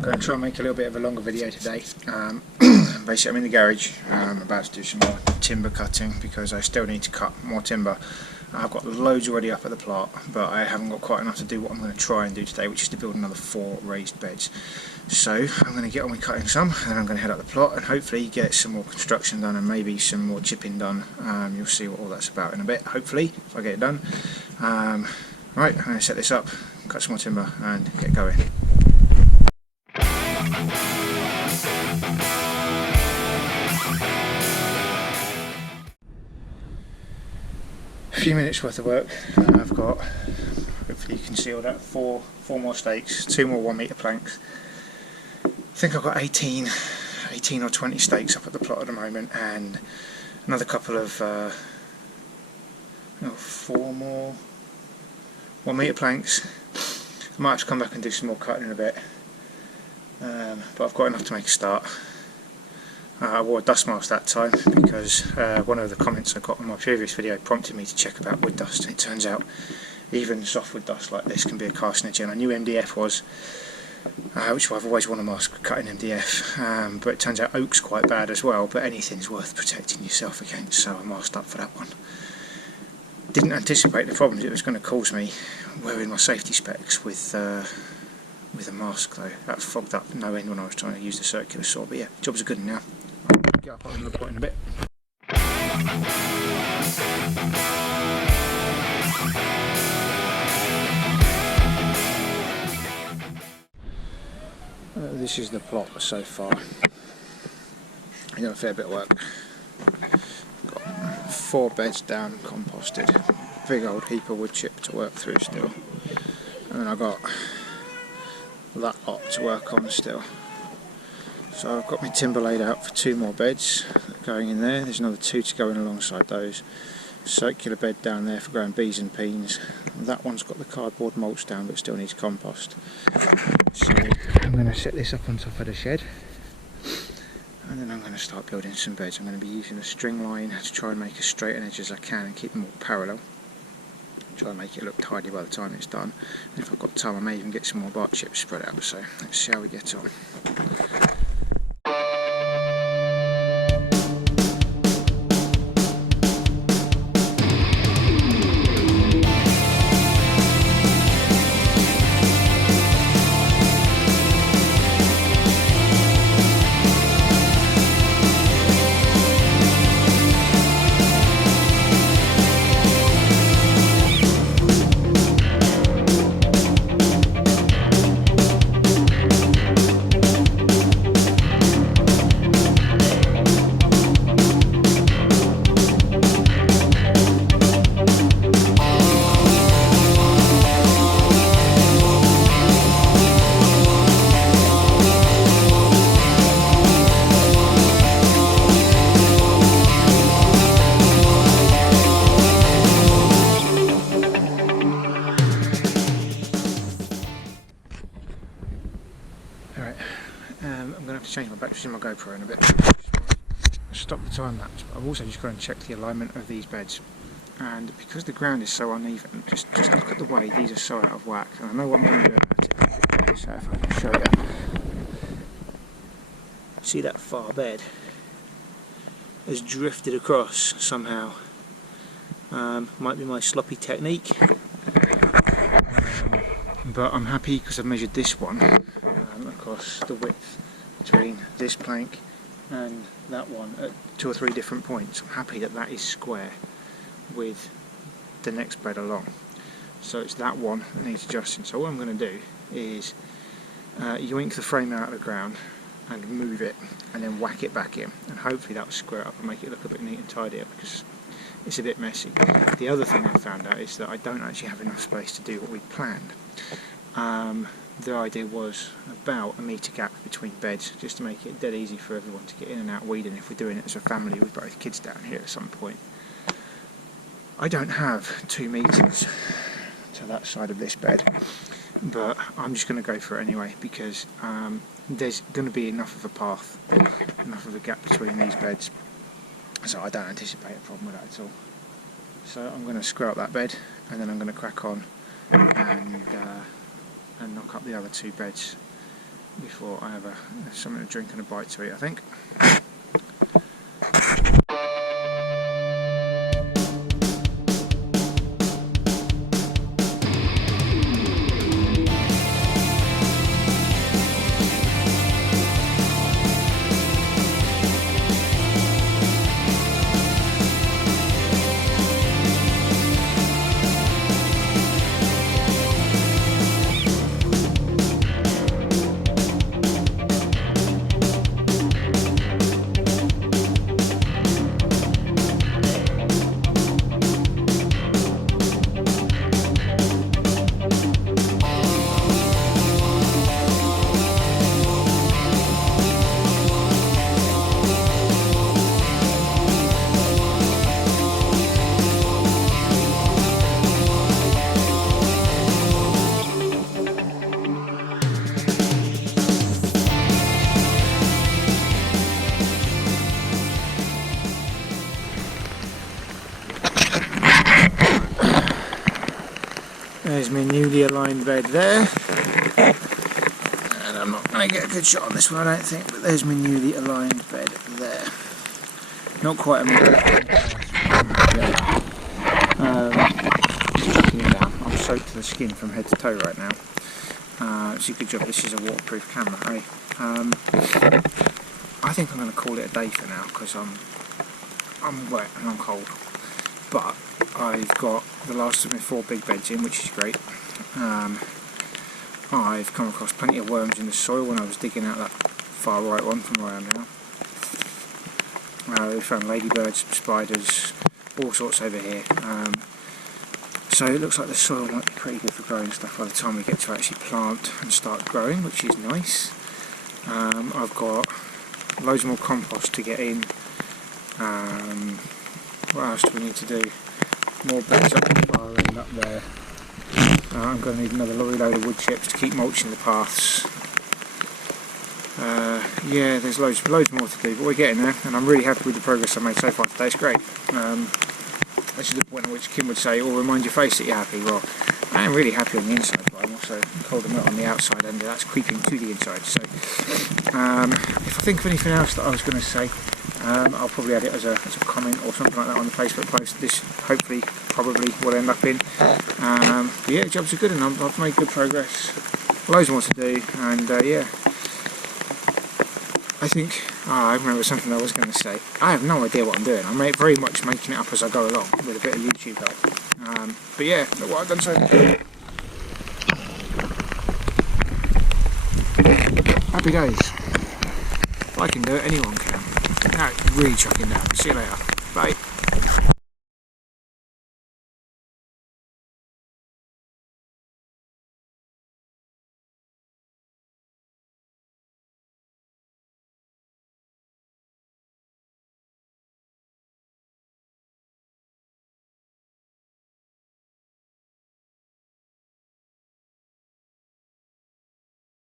I'm going to try and make a little bit of a longer video today. Basically I'm in the garage, I'm about to do some more timber cutting because I still need to cut more timber. I've got loads already up at the plot, but I haven't got quite enough to do what I'm going to try and do today, which is to build another 4 raised beds. So I'm going to get on with cutting some, and then I'm going to head up the plot and hopefully get some more construction done and maybe some more chipping done. You'll see what all that's about in a bit, hopefully, if I get it done. Right, I'm going to set this up, cut some more timber and get going. A few minutes worth of work. I've got, hopefully you can see all that, four more stakes, 2 more 1 metre planks. I think I've got 18 or 20 stakes up at the plot at the moment, and another couple of 4 more 1 metre planks. I might have to come back and do some more cutting in a bit, but I've got enough to make a start. I wore a dust mask that time because one of the comments I got on my previous video prompted me to check about wood dust, and it turns out even softwood dust like this can be a carcinogen. I knew MDF was, which is why I've always worn a mask for cutting MDF, but it turns out oak's quite bad as well, but anything's worth protecting yourself against, so I masked up for that one. Didn't anticipate the problems it was going to cause me wearing my safety specs with a mask though. That fogged up no end when I was trying to use the circular saw, but yeah, jobs are good now. I'll get up on the plot in a bit. This is the plot so far. I've done a fair bit of work. Got 4 beds down, composted. Big old heap of wood chip to work through still. And then I got that lot to work on still. So I've got my timber laid out for 2 more beds going in there. There's another 2 to go in alongside those. Circular bed down there for growing bees and peas. That one's got the cardboard mulch down but still needs compost. So I'm going to set this up on top of the shed, and then I'm going to start building some beds. I'm going to be using a string line to try and make as straight an edge as I can and keep them all parallel. Try and make it look tidy by the time it's done. And if I've got time I may even get some more bark chips spread out, so let's see how we get on. I'm going to have to change my batteries in my GoPro in a bit. Stop the time lapse, but I've also just gone and checked the alignment of these beds, and because the ground is so uneven, just look at the way these are so out of whack, and I know what I'm going to do about it. So if I can show you, see that far bed has drifted across somehow. Might be my sloppy technique, but I'm happy because I've measured this one across the width between this plank and that one at 2 or 3 different points. I'm happy that that is square with the next bed along. So it's that one that needs adjusting. So what I'm going to do is yoink the frame out of the ground and move it and then whack it back in, and hopefully that will square it up and make it look a bit neat and tidier because it's a bit messy. The other thing I found out is that I don't actually have enough space to do what we planned. The idea was about a metre gap between beds, just to make it dead easy for everyone to get in and out weeding if we're doing it as a family with both kids down here at some point. I don't have 2 metres to that side of this bed, but I'm just going to go for it anyway because there's going to be enough of a path, enough of a gap between these beds, so I don't anticipate a problem with that at all. So I'm going to square up that bed and then I'm going to crack on and knock up the other 2 beds before I have something to drink and a bite to eat, I think. There's my newly aligned bed there, and I'm not going to get a good shot on this one, I don't think, but there's my newly aligned bed there. Not quite a minute. I'm soaked to the skin from head to toe right now. It's a good job this is a waterproof camera, eh? I think I'm going to call it a day for now, because I'm wet and I'm cold. But I've got the last of my 4 big beds in, which is great. I've come across plenty of worms in the soil when I was digging out that far right one from where I am now. We found ladybirds, spiders, all sorts over here. So it looks like the soil might be pretty good for growing stuff by the time we get to actually plant and start growing, which is nice. I've got loads more compost to get in. What else do we need to do? More beds up the far end up there. I'm going to need another lorry load of wood chips to keep mulching the paths. Yeah, there's loads more to do, but we're getting there, and I'm really happy with the progress I've made so far today. It's great. This is the point at which Kim would say, "Oh, remind your face that you're happy." Well, I am really happy on the inside, but I'm also cold and wet on the outside, and that's creeping to the inside. So, if I think of anything else that I was going to say, I'll probably add it as a comment or something like that on the Facebook post. This hopefully probably will end up in. But yeah, the jobs are good, and I've made good progress. Loads more to do, and yeah. I think, I remember something I was going to say. I have no idea what I'm doing. I'm very much making it up as I go along with a bit of YouTube help. But yeah, look what I've done so far. Happy days. If I can do it, anyone can. Now it's really chucking down. See you later. Bye.